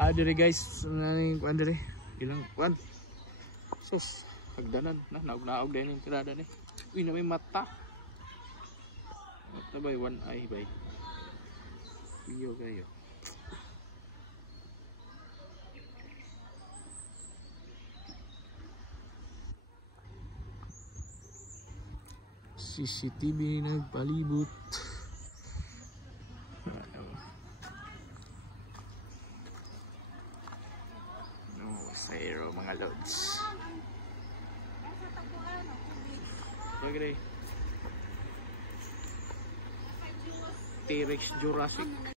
Dire guys, naning kuan dire. Ilang kuan. Sus, hagdanan na naog din yung tirada ni. Uy, na may mata. Mata bay, one eye bay. Iyo kayo. CCTV nagpalibot. No, zero mga loads. Bagay. T-Rex Jurassic.